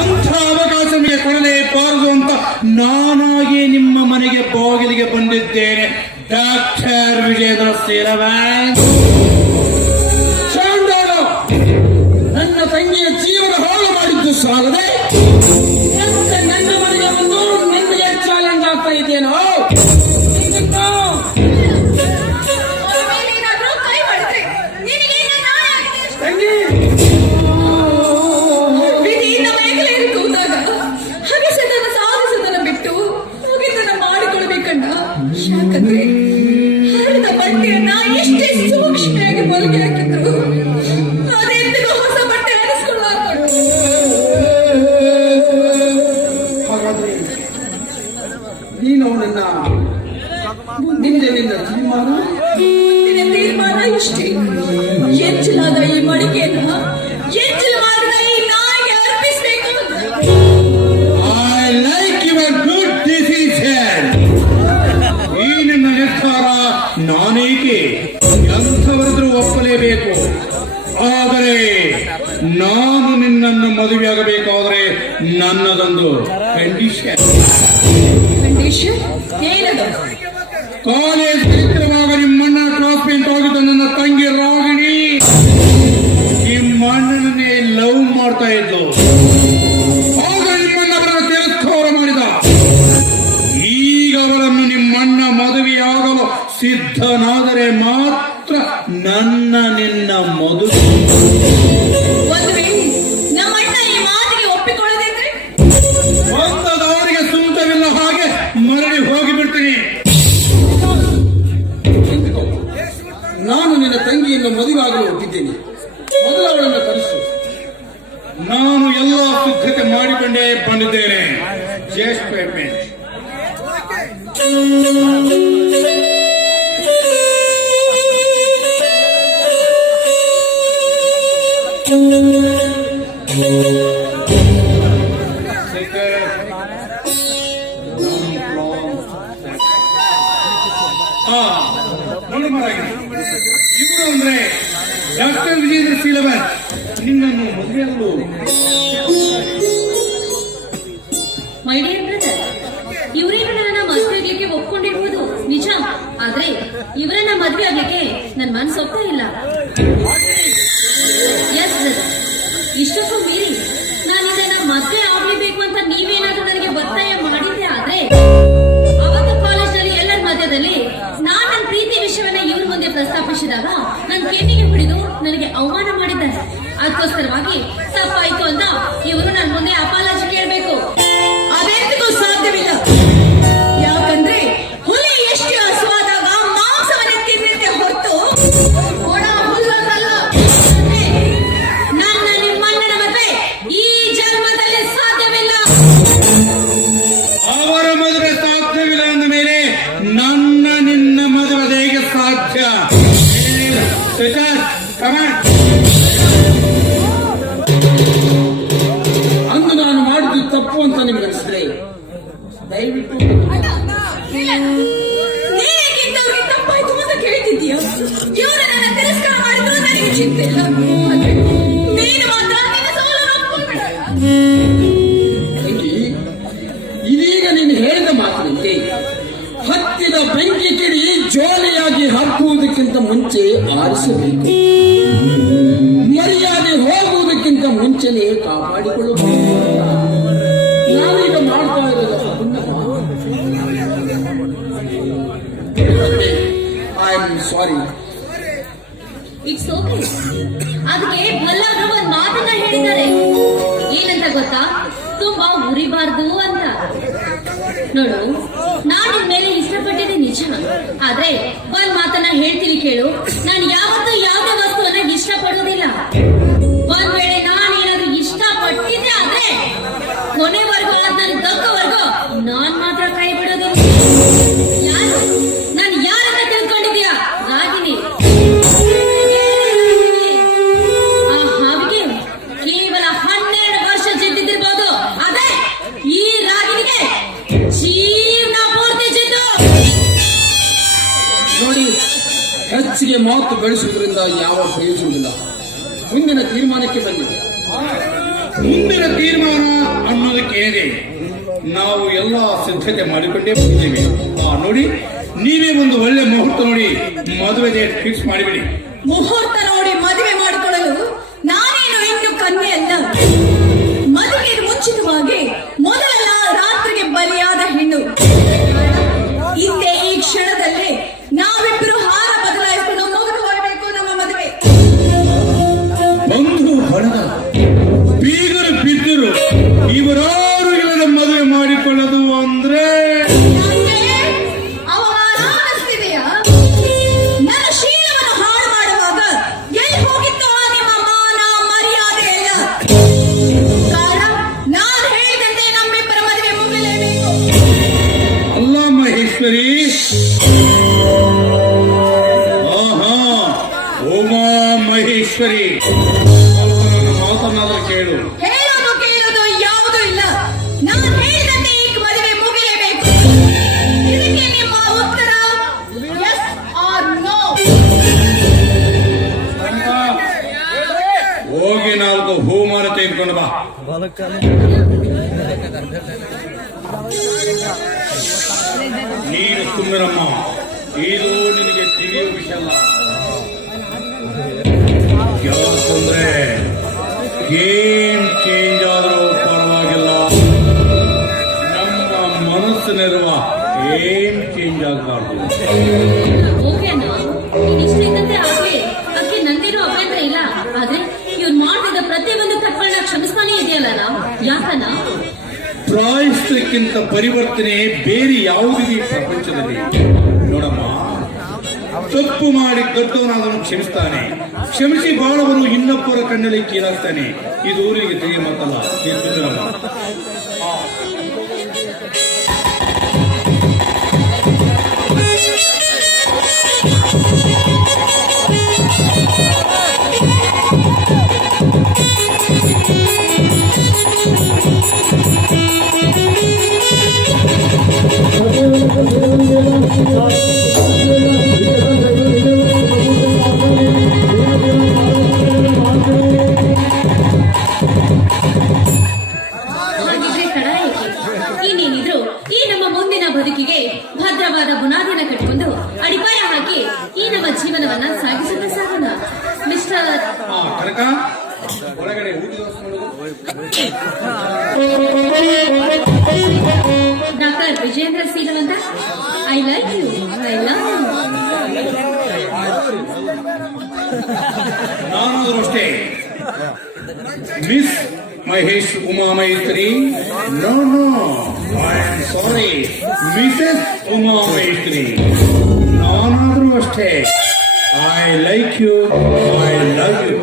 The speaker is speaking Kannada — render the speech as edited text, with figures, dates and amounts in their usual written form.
ಅಂಥ ಅವಕಾಶ ನಿಮಗೆ ಕೊಡಲೇಬಾರದು ಅಂತ ನಾನಾಗಿ ನಿಮ್ಮ ಮನೆಗೆ ಬಾಗಿಲಿಗೆ ಬಂದಿದ್ದೇನೆ. ಡಾಕ್ಟರ್ ವಿಜೇಂದ್ರ ಸೇರವನ್. ನನ್ನ ತಂಗಿಯ ಜೀವನ ಹಾಳು ಮಾಡಿದ್ದು ಸಾಲದೆ ನನ್ನ ಮನೆಗೆ ಬಂದು ನಿಮಗೆ ಚಾಲೆಂಜ್ ಆಗ್ತಾ ಇದೆಯೇನೋ? ಯಾಕಂದ್ರೆ ಹರಿದ ಬಟ್ಟೆಯನ್ನ ಎಷ್ಟೇ ಸೂಕ್ಷ್ಮವಾಗಿ ಹೊಲಿಗೆ ಹಾಕಿದ್ರು ಅದೆಂದಿಗೂ ಹೊಸ ಬಟ್ಟೆ ಅನಿಸ್ಕೊಳ್ಳಾರ್ದು. ಹಾಗಾದ್ರೆ ನೀನು ನಿನ್ನ ನಿನ್ನ ತೀರ್ಮಾನ ಇಷ್ಟೇ. ಎಂಚಲಾದ ಈ ಮಡಿಕೆಯನ್ನ ಎಂಚಲು ಮಾಡಿದ ಈ ನಾಯಿಗೆ ಅರ್ಪಿಸಬೇಕು. I like your good decision. ಈ ನಿಮ್ಮ ನಿರ್ಧಾರ ನಾನೇಕೆ ಎಂಥವರಿದ್ರೂ ಒಪ್ಪಲೇಬೇಕು. ಆದರೆ ನಾನು ನಿನ್ನನ್ನು ಮದುವೆಯಾಗಬೇಕಾದ್ರೆ ನನ್ನದೊಂದು ಕಂಡೀಷನ್. ಏನದು? ಕಾಲೇಜ್ ಚಿತ್ರವಾಗ ನಿಮ್ಮಣ್ಣ ಕ್ಲಾಸ್ಮೇಟ್ ಆಗಿದ್ದ ನನ್ನ ತಂಗಿ ರಾಗಿಣಿ ನಿಮ್ಮಣ್ಣನೇ ಲವ್ ಮಾಡ್ತಾ ಇದ್ಲು. ಆಗ ನಿಮ್ಮಣ್ಣ ಅವರನ್ನು ತಿರಸ್ಕಾರ ಮಾಡಿದ. ಈಗ ಅವರನ್ನು ನಿಮ್ಮಣ್ಣ ಮದುವೆಯಾಗಲು ಸಿದ್ಧನಾದರೆ ಮಾತ್ರ ನಿನ್ನ ಮದುವೆ. ನಮ್ಮಣ್ಣ ಈ ಮಾತಿಗೆ ಒಪ್ಪಿಕೊಳ್ಳದಿದ್ರೆ ಬಂದದವರಿಗೆ ಸುಂಟವಿಲ್ಲ ಹಾಗೆ ಮರಳಿ ಹೋಗಿಬಿಡ್ತೀನಿ. ನಾನು ನಿನ್ನ ತಂಗಿಯನ್ನು ಮದುವೆಯಾಗಲು ಒಪ್ಪಿದ್ದೇನೆ. ಮೊದಲು ಅವಳನ್ನು ಕರೆಸು. ನಾನು ಎಲ್ಲ ಸಿದ್ಧತೆ ಮಾಡಿಕೊಂಡೇ ಬಂದಿದ್ದೇನೆ. Just payment. ಇವರು ಅಂದ್ರೆ ಡಾಕ್ಟರ್ ವಿಜೇಂದ್ರ ಸೇರವನ್ ನಿನ್ನನ್ನು ಮದುವೆಯಾಗಲು. ಮೈ ಡಿಯರ್ ಬ್ರದರ್, ಇವರೇನು ನನ್ನ ಮದುವೆ ಆಗ್ಲಿಕ್ಕೆ ಒಪ್ಕೊಂಡಿರ್ಬೋದು ನಿಜ. ಆದ್ರೆ ಇವರನ್ನ ಮದುವೆ ಆಗ್ಲಿಕ್ಕೆ ನನ್ ಮನ್ಸು ಒಪ್ತಾ ಇಲ್ಲ. ಎಸ್ ಬ್ರದರ್, ಇಷ್ಟಕ್ಕೂ ಮೀರಿ ನಾನು ಇದನ್ನ ಮದುವೆ ಆಗ್ಲೇಬೇಕು ಅಂತ ನೀವೇನಾದ್ರೂ ನನಗೆ ಒತ್ತಾಯ ಮಾಡಿದ್ದೆ ಆದ್ರೆ ಅವತ್ತು ಕಾಲೇಜ್ನಲ್ಲಿ ಎಲ್ಲರ ಮಧ್ಯದಲ್ಲಿ ನಾನು ನನ್ನ ಪ್ರೀತಿ ವಿಷಯವನ್ನ ಇವ್ರ ಮುಂದೆ ಪ್ರಸ್ತಾಪಿಸಿದಾಗ ನನ್ನ ಕೆನ್ನಿಗೆ ಹಿಡಿದು ನನಗೆ ಅವಮಾನ ಮಾಡಿದ್ದಾರೆ. ಅದಕ್ಕೋಸ್ಕರವಾಗಿ ತಪ್ಪಾಯ್ತು ಅಂತ ಇವರು ನನ್ನ ಮುಂದೆ ಅಪಾಲಜಿ ಕೇಳಬೇಕು. ಅದೆಂದಿಗೂ ಸಾಧ್ಯವಿಲ್ಲ. ಯಾಕಂದ್ರೆ ಹುಲಿ ಎಷ್ಟು ಹಸುವಾದಾಗ ಮಾಂಸವನ್ನೇ ತಿನ್ನಕ್ಕೆ ಹೊರತು ಒಣ ಹುಲ್ಲಲ್ಲ. ನನ್ನ ನಿಮ್ಮಣ್ಣನ ಮದುವೆ ಈ ಜನ್ಮದಲ್ಲಿ ಸಾಧ್ಯವಿಲ್ಲ. ಅವರ ಮದುವೆ ಸಾಧ್ಯವಿಲ್ಲ ಅಂದ ಮೇಲೆ ನಿನ್ನ ಮದುವೆ ಹೇಗೆ ಸಾಧ್ಯ? ಅಂದು ನಾನು ಮಾಡಿದ್ದು ತಪ್ಪು ಅಂತ ನಿಮ್ಗೆ ಅನಿಸಿದ್ರೆ ದಯವಿಟ್ಟು ತಪ್ಪಾಯ್ತು ಅಂತ ಕೇಳ್ತಿದ್ದೀಯ. ಇವರು ನನ್ನ ತಿರಸ್ಕಾರ ಮಾಡಿದ್ರು ನನಗೆ ಚಿಂತೆ ಇಲ್ಲ. ನೀನು ಮಾತ್ರ ನಿನ್ನ ಸೋಲನ್ನು ಒಪ್ಪಿಕೊಂಡ್ಬಿಡ. ಇದೀಗ ನೀನು ಹೇಳಿದ ಮಾತಿನಂತೆ ಹತ್ತಿದ ಬೆಂಕಿ ಕಿಡಿ ಜೋಲಿಯಾಗಿ ಹಾಕುವುದಕ್ಕಿಂತ ಮುಂಚೆ ಆರಿಸಬೇಕು. ಮರ್ಯಾದೆ ಹೋಗುವುದಕ್ಕಿಂತ ಮುಂಚೆನೇ ಕಾಪಾಡಿಕೊಳ್ಳಬಹುದು. ನಾವೀಗ ಮಾಡ್ತಾ ಇರೋದು I am sorry. It's okay. ಅದಕ್ಕೆ ಬಲ್ಲವರು ಒಂದ್ ಮಾತನ್ನ ಹೇಳಿದ್ದಾರೆ. ಏನಂತ ಗೊತ್ತಾ? ತುಂಬಾ ಉರಿಬಾರ್ದು ಅಂತ. ನೋಡು, ನಾನು ನಿನ್ ಮೇಲೆ ಇಷ್ಟಪಟ್ಟಿದ್ದೆ ನಿಜ. ಆದ್ರೆ ಒಂದ್ ಮಾತನ್ನ ಹೇಳ್ತೀನಿ ಕೇಳು. ನಾನು ಯಾವತ್ತೂ ಯಾವುದೇ ವಸ್ತುವನ್ನ ಇಷ್ಟಪಡೋದಿಲ್ಲ. ಒಂದ್ ವೇಳೆ ನಾನೇನಾದ್ರೂ ಇಷ್ಟಪಟ್ಟಿದ್ದೆ ಆದ್ರೆ ಕೊನೆವರೆಗೂ ನನ್ ದಕ್ಕವರೆಗೂ ನಾನ್ ಮಾತ್ರ ಕೈ ಬಿಡೋದು. ಯಾರು ನಾನು ಯಾರನ್ನ ತಿಳ್ಕೊಂಡಿದ್ಯಾ? ರಾಗಿಣಿ. ಆ ಹಾವಿಗೆ ಕೇವಲ 12 ವರ್ಷ ಜಿದ್ದಿದ್ದಿರ್ಬೋದು. ಅದೇ ಈ ರಾಗಿಣಿಗೆ ಜೀವನ ಪೂರ್ತಿ ಜಿದ್ದು. ನೋಡಿ, ಹೆಚ್ಚಿಗೆ ಮಾತು ಬೆಳೆಸುವುದರಿಂದ ಯಾವ ಪ್ರಯೋಜನವಿಲ್ಲ. ಮುಂದಿನ ತೀರ್ಮಾನಕ್ಕೆ ಬನ್ನಿ. ಮುಂದಿನ ತೀರ್ಮಾನ ಅನ್ನೋದಕ್ಕೆ ಏನಿದೆ, ನಾವು ಎಲ್ಲ ಸಿದ್ಧತೆ ಮಾಡಿಕೊಂಡೇ ಬಂದಿದ್ದೀವಿ. ನೋಡಿ, ನೀವೇ ಒಂದು ಒಳ್ಳೆ ಮುಹೂರ್ತ ನೋಡಿ ಮದುವೆ ಡೇಟ್ ಫಿಕ್ಸ್ ಮಾಡಿಬಿಡಿ. ಮುಹೂರ್ತ ನೋಡಿ ಮದುವೆ ಮಾಡಿಕೊಳ್ಳಲು ನಾನೇನು ಇನ್ನು ಕನ್ಯೆ ಅಲ್ಲ. ಮದುವೆಗೆ ಮುಂಚಿತವಾಗಿ ಮೊದಲ ರಾತ್ರಿಗೆ ಬಲಿಯಾದ ಹೆಣ್ಣು. ಇಂದೇ ಈ ಕ್ಷಣದಲ್ಲಿ ನಾವಿಬ್ಬರು ಹಾರ ಬದಲಾಯಿಸಿಕೊಂಡು ಮುಗಿದು ಹೋಗಬೇಕು ನಮ್ಮ ಮದುವೆ. ಬಂಧು ಬಳಗ ಬೀಗರು ಬಿದ್ದರು ಇವರಾರು ಇಲ್ಲದ ಮದುವೆ ಮಾಡಿಕೊಳ್ಳೋದು ಅಂದ್ರೆ ನನಗೆ ಅವಮಾನ ಅನ್ನಿಸ್ತಿದೆಯಾ? ನನ್ನ ಶೀಲವನ್ನು ಹಾಳು ಮಾಡುವಾಗ ಎಲ್ಲಿ ಹೋಗಿತ್ತು ಆ ನಿಮ್ಮ ಮಾನ ಮರ್ಯಾದೆ ಎಲ್ಲ? ಕಾರಣ ನಾನು ಹೇಳಿದಂತೆ ನಮ್ಮಿಬ್ಬರ ಮದುವೆ ಮುಗಿಲೇಬೇಕು. ಅಲ್ಲ ಮಹೇಶ್ವರಿ, ಆಹಾ ಉಮಾ ಮಹೇಶ್ವರಿ, ಮಾತನಾದ ಕೇಳು. ಹೇಳೋದು ಕೇಳೋದು ಯಾವುದೂ ಇಲ್ಲ. ನಾನು ಹೇಳಿದಂತೆ ಈ ಮದುವೆ ಮುಗಿಲೇಬೇಕು. ಇದಕ್ಕೆ ನಿಮ್ಮ ಉತ್ತರ ಎಸ್ ಆರ್ ನೋ? ಹೋಗಿ 4 ಹೂಮಾನ ತೆಗೆದುಕೊಂಡು ಬಾ. ನೀನು ಸುಮ್ಮರಮ್ಮ, ಇದು ನಿನಗೆ ತಿಳಿಯುವ ವಿಷಯ ಅಲ್ಲ. ಯಾಕಂದ್ರೆ ಏನ್ ಚೇಂಜ್ ಆದ್ರೂ ಪರವಾಗಿಲ್ಲ, ನಮ್ಮ ಮನಸ್ಸಿನಿರುವ ಏನ್ ಚೇಂಜ್ ಆಗಬಾರ್ದು. ಓಕೆನಾ? ನೀನ್ ಇಷ್ಟ ಇದ್ದಂತೆ ಆಗ್ಲಿ, ಅದಕ್ಕೆ ನಂದೇನೂ ಅಭ್ಯಂತರ ಇಲ್ಲ. ಆದ್ರೆ ಇವ್ರು ಮಾಡಿದ ಪ್ರತಿಯೊಂದು ತಪ್ಪನ್ನ ಕ್ಷಮಿಸ್ತಾನೆ ಇದೆಯಲ್ಲ, ಯಾಕನ? ಪ್ರಾಯಶ್ಚಿತ್ತಕ್ಕಿಂತ ಪರಿವರ್ತನೆ ಬೇರೆ ಯಾವುದಿದೆ ಈ ಪ್ರಪಂಚದಲ್ಲಿ? ನೋಡಮ್ಮ, ತಪ್ಪು ಮಾಡಿ ಕರ್ತವನಾದನು ಕ್ಷಮಿಸ್ತಾನೆ, ಕ್ಷಮಿಸಿ ಬಾಳವನು ಇನ್ನೊಬ್ಬರ ಕಣ್ಣಲ್ಲಿ ಕೀಳಾಗ್ತಾನೆ. ಇದು ಊರಿಗೆ ತಿಳಿಯ ಮಾತಲ್ಲ. ಹಾಗಿದ್ರೆ ತಡ ಏಕೆ? ಇನ್ನೇನಿದ್ರು ಈ ನಮ್ಮ ಮುಂದಿನ ಬದುಕಿಗೆ ಭದ್ರವಾದ ಬುನಾದಿನ ಕಟ್ಕೊಂಡು ಅಡಿಪಾಯ ಹಾಕಿ ಈ ನಮ್ಮ ಜೀವನವನ್ನ ಸಾಗಿಸುತ್ತಾ ಸಾಗೋಣ. ಮಿಸ್ಟರ್ ಕನಕ, ಒಳಗಡೆ ಊಟ doctor Vijendra Seelavanth, I like you, I love you. ನಾನಾದ್ರೂ ಅಷ್ಟೇ. Miss Mahesh Uma Maitri, no no, I am sorry, Mrs Uma Maitri. ನಾನಾದ್ರೂ ಅಷ್ಟೇ. I like you, I love you.